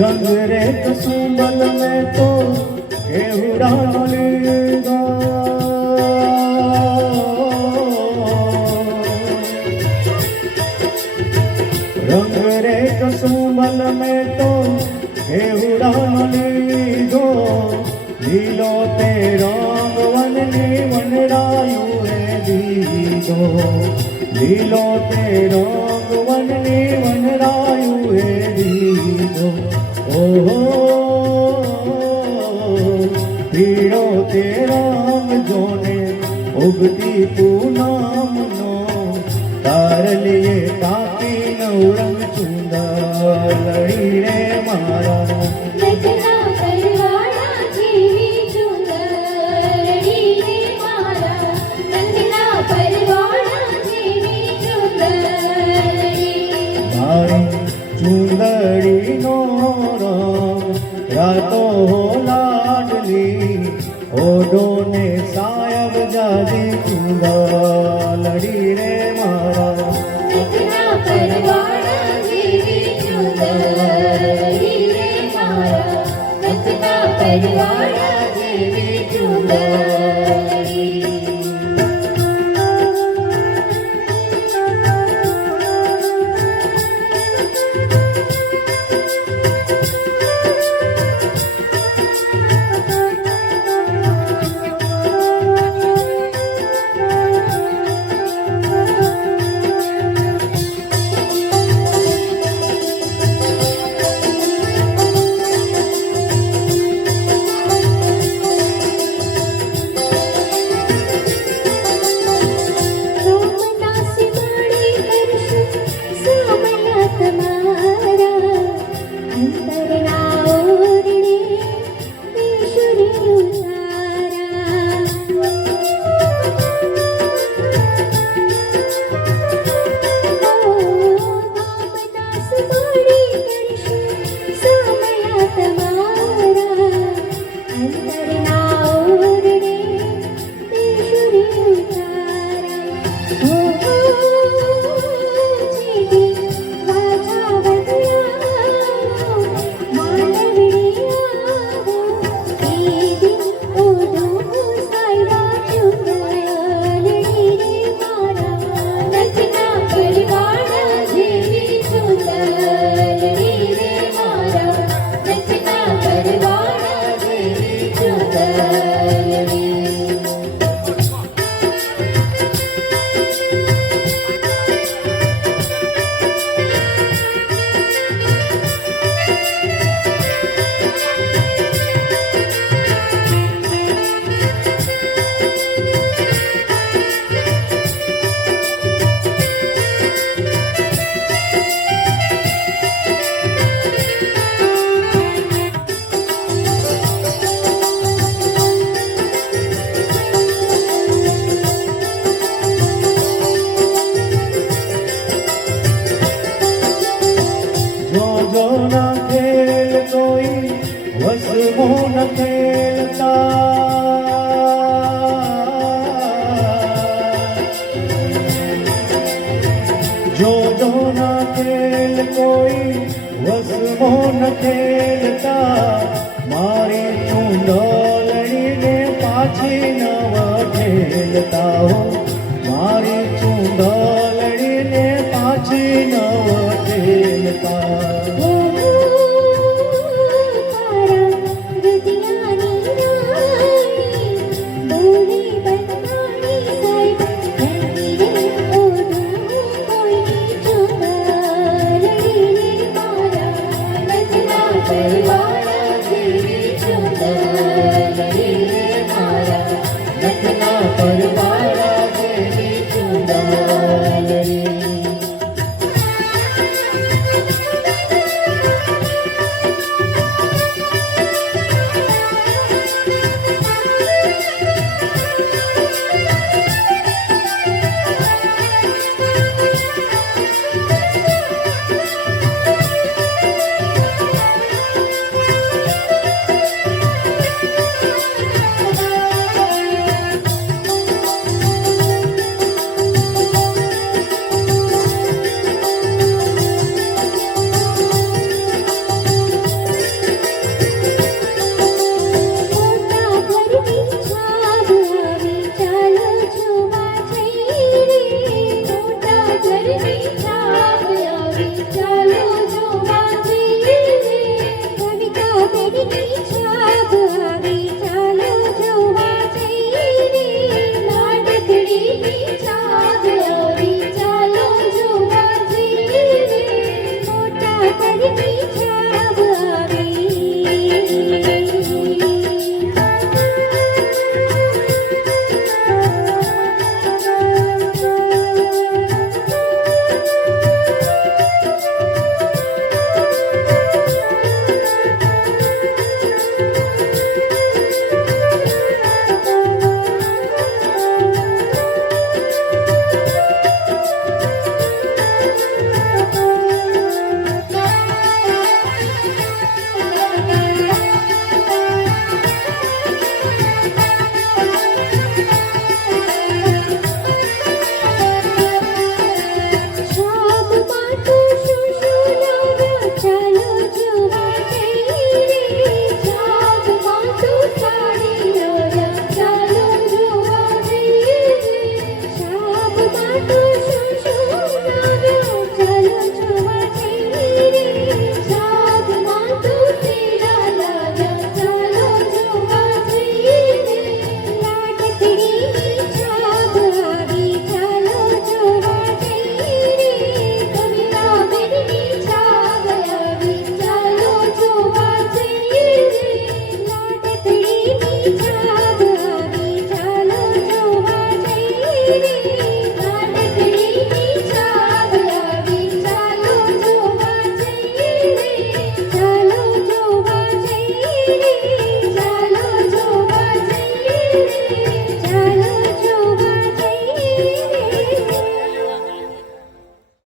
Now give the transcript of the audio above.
रंग रे कसुंबल में तो केवड़ा लेगा रंग रे कसुंबल में तो केवड़ा लीधो लीलो ते रंग वन ने वनरायु रे दीदो लीलो ते रंग वन ने वनरायु रे दीदो ओहो पीड़ो ते राम जोने उगती पूनम नो तार लिए ताकी नौरंग चुंदा लड़ी रे मारा रचना करवाड़ा जीवी चुंदड़ी रे मारा रचना करवाड़ा जीवी चुंदड़ी मारी चुंदड़ी नो रातो लाडली ओडो ने सायब जादी चुंदा लड़ी रे मारा रचना करवाड़ा जीवी चुंदड़ी रे मारा रचना करवाड़ा जीवी चुंदड़ी जो न खेल कोई वसमो न खेलता जो न खेल कोई वसमो न खेलता मारी चूंडोलड़ी ने पाछी नव खेलता हो